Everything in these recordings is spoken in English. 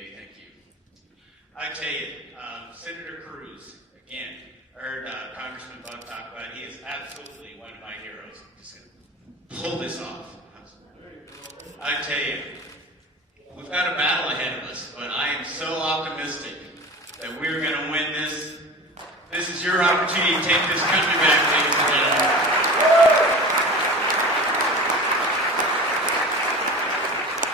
baby, thank you. I tell you, Senator Cruz, again, heard Congressman Buck talk about it. He is absolutely one of my heroes. Just gonna pull this off. I tell you, we've got a battle ahead of us, but I am so optimistic that we're going to win this. This is your opportunity to take this country back, ladies and gentlemen.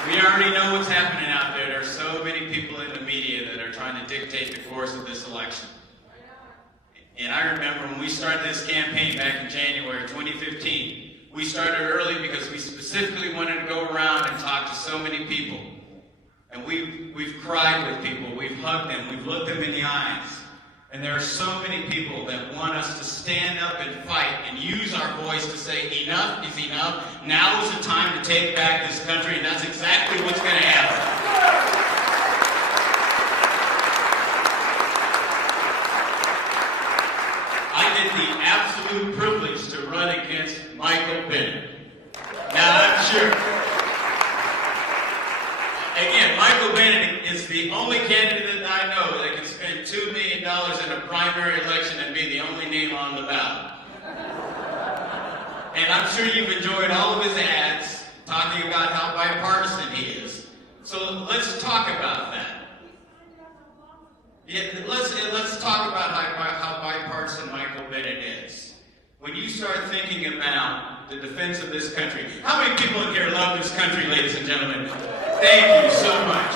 We already know what's happening out there. There are so many people in the media that are trying to dictate the course of this election. And I remember when we started this campaign back in January 2015, we started early because we specifically wanted to go around and talk to so many people. And we've cried with people, we've hugged them, we've looked them in the eyes. And there are so many people that want us to stand up and fight and use our voice to say enough is enough. Now is the time to take back this country, and that's exactly what's going to happen. I get the absolute privilege to run against Michael Bennett. Now, I'm sure. Again, Michael Bennett is the only candidate that I know that can spend $2 million in a primary election and be the only name on the ballot. And I'm sure you've enjoyed all of his ads talking about how bipartisan he is. So let's talk about that. Yeah, let's talk about how bipartisan Michael Bennett is. When you start thinking about the defense of this country, how many people in here love this country, ladies and gentlemen? Thank you so much.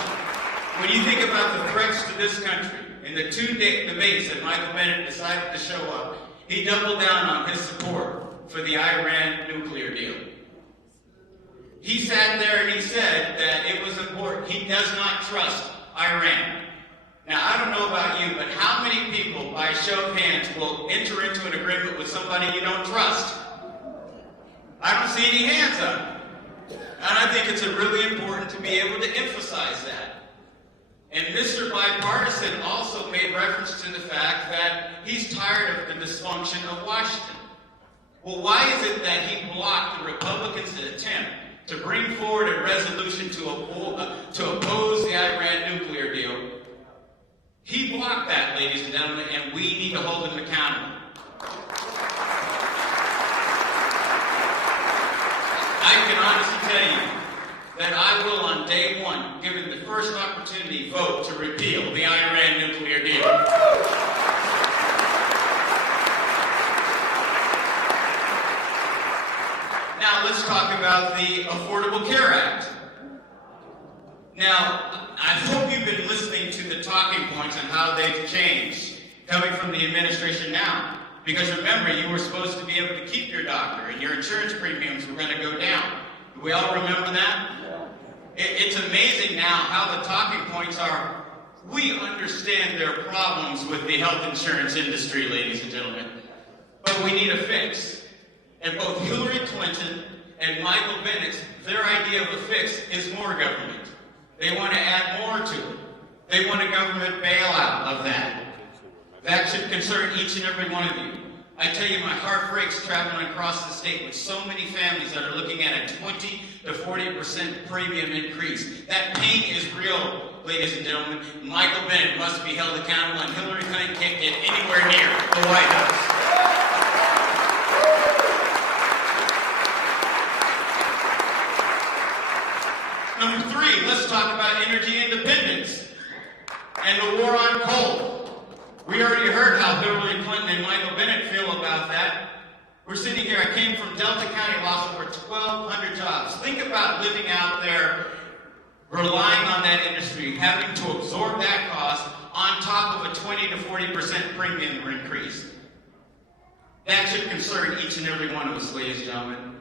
When you think about the threats to this country, in the two debates that Michael Bennett decided to show up, he doubled down on his support for the Iran nuclear deal. He sat there and he said that it was important. He does not trust Iran. Now, I don't know about you, but how many people, by a show of hands, will enter into an agreement with somebody you don't trust? I don't see any hands up. And I think it's really important to be able to emphasize that. And Mr. Bipartisan also made reference to the fact that he's tired of the dysfunction of Washington. Well, why is it that he blocked the Republicans' attempt to bring forward a resolution to oppose the Iran nuclear deal? He blocked that, ladies and gentlemen, and we need to hold him accountable. I can honestly tell you that I will, on day one, given the first opportunity, vote to repeal the Iran nuclear deal. Now, let's talk about the Affordable Care Act. Now, I hope you've been listening to the talking points and how they've changed coming from the administration now. Because remember, you were supposed to be able to keep your doctor and your insurance premiums were going to go down. Do we all remember that? It's amazing now how the talking points are. We understand there are problems with the health insurance industry, ladies and gentlemen. But we need a fix. And both Hillary Clinton and Michael Bennett, their idea of a fix is more government. They want to add more to it. They want a government bailout of that. That should concern each and every one of you. I tell you, my heart breaks traveling across the state with so many families that are looking at a 20 to 40% premium increase. That pain is real, ladies and gentlemen. Michael Bennett must be held accountable, and Hillary Clinton can't get anywhere near the White House. Number three, let's talk about energy independence and the war on coal. We already heard how Hillary Clinton and Michael Bennett feel about that. We're sitting here, I came from Delta County, lost over 1,200 jobs. Think about living out there, relying on that industry, having to absorb that cost on top of a 20 to 40% premium increase. That should concern each and every one of us, ladies and gentlemen.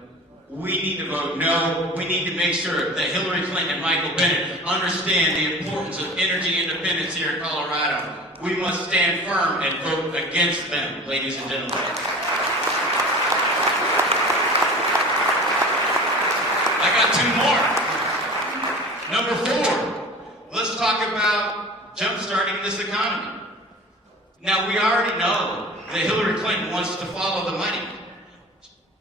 We need to vote no. We need to make sure that Hillary Clinton and Michael Bennett understand the importance of energy independence here in Colorado. We must stand firm and vote against them, ladies and gentlemen. I got two more. Number four, let's talk about jump-starting this economy. Now, we already know that Hillary Clinton wants to follow the money.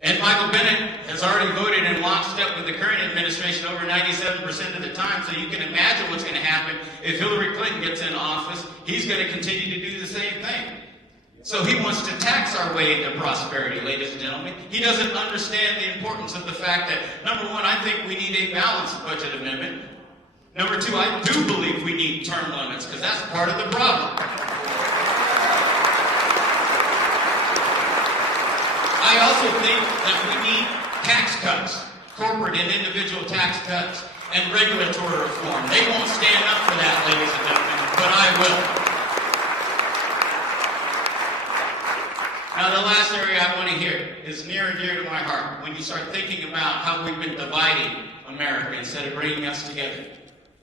And Michael Bennett has already voted in lockstep with the current administration over 97% of the time, so you can imagine what's going to happen if Hillary Clinton gets in office. He's going to continue to do the same thing. So he wants to tax our way into prosperity, ladies and gentlemen. He doesn't understand the importance of the fact that, number one, I think we need a balanced budget amendment. Number two, I do believe we need term limits, because that's part of the problem. I also think that we need tax cuts, corporate and individual tax cuts, and regulatory reform. They won't stand up for that, ladies and gentlemen, but I will. Now, the last area I want to hear is near and dear to my heart. When you start thinking about how we've been dividing America instead of bringing us together.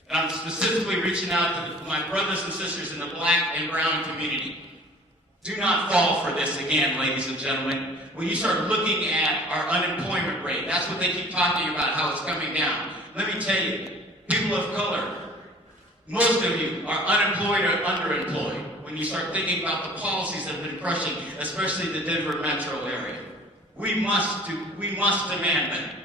And I'm specifically reaching out to my brothers and sisters in the black and brown community. Do not fall for this again, ladies and gentlemen. When you start looking at our unemployment rate, that's what they keep talking about, how it's coming down. Let me tell you, people of color, most of you are unemployed or underemployed. When you start thinking about the policies that have been crushing, especially the Denver metro area. We must demand that.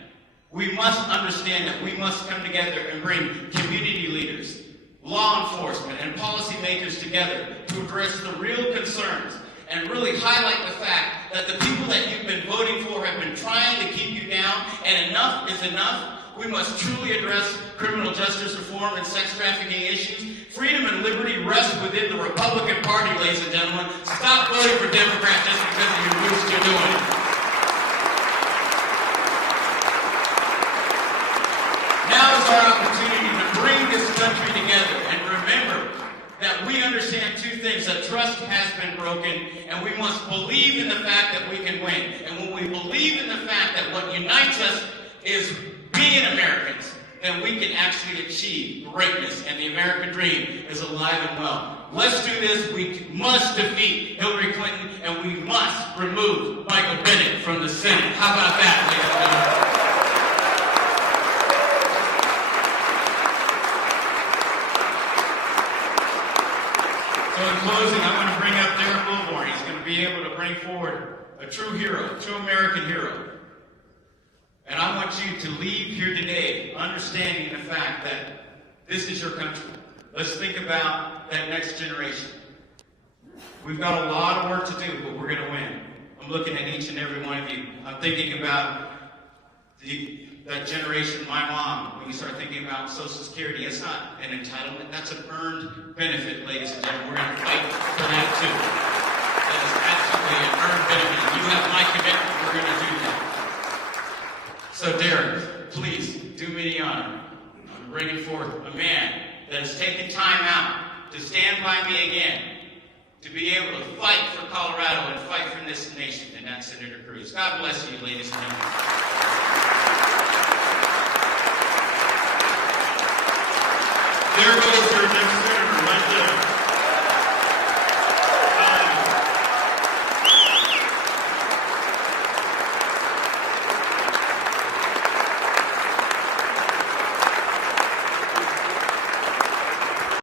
We must understand that we must come together and bring community leaders, law enforcement, and policymakers together to address the real concerns and really highlight the fact that the people that you've been voting for have been trying to keep you down, and enough is enough. We must truly address criminal justice reform and sex trafficking issues. Freedom and liberty rest within the Republican Party, ladies and gentlemen. Stop voting for Democrats just because of your used to doing it. Now is our opportunity to bring this country together and remember that we understand two things, that trust has been broken, and we must believe in the fact that we can win. And when we believe in the fact that what unites us is being Americans, then we can actually achieve greatness, and the American dream is alive and well. Let's do this. We must defeat Hillary Clinton, and we must remove Michael Bennett from the Senate. How about that, ladies and gentlemen? So in closing, I'm going to bring up Darryl Glenn. He's going to be able to bring forward a true hero, a true American hero. And I want you to leave here today understanding the fact that this is your country. Let's think about that next generation. We've got a lot of work to do, but we're going to win. I'm looking at each and every one of you. I'm thinking about that generation, my mom, when you start thinking about Social Security. It's not an entitlement. That's an earned benefit, ladies and gentlemen. We're going to fight for that, too. That is absolutely an earned benefit. You have my commitment. We're going to do that. So, Darryl, please do me the honor of bringing forth a man that has taken time out to stand by me again, to be able to fight for Colorado and fight for this nation, and that's Senator Cruz. God bless you, ladies and gentlemen. There goes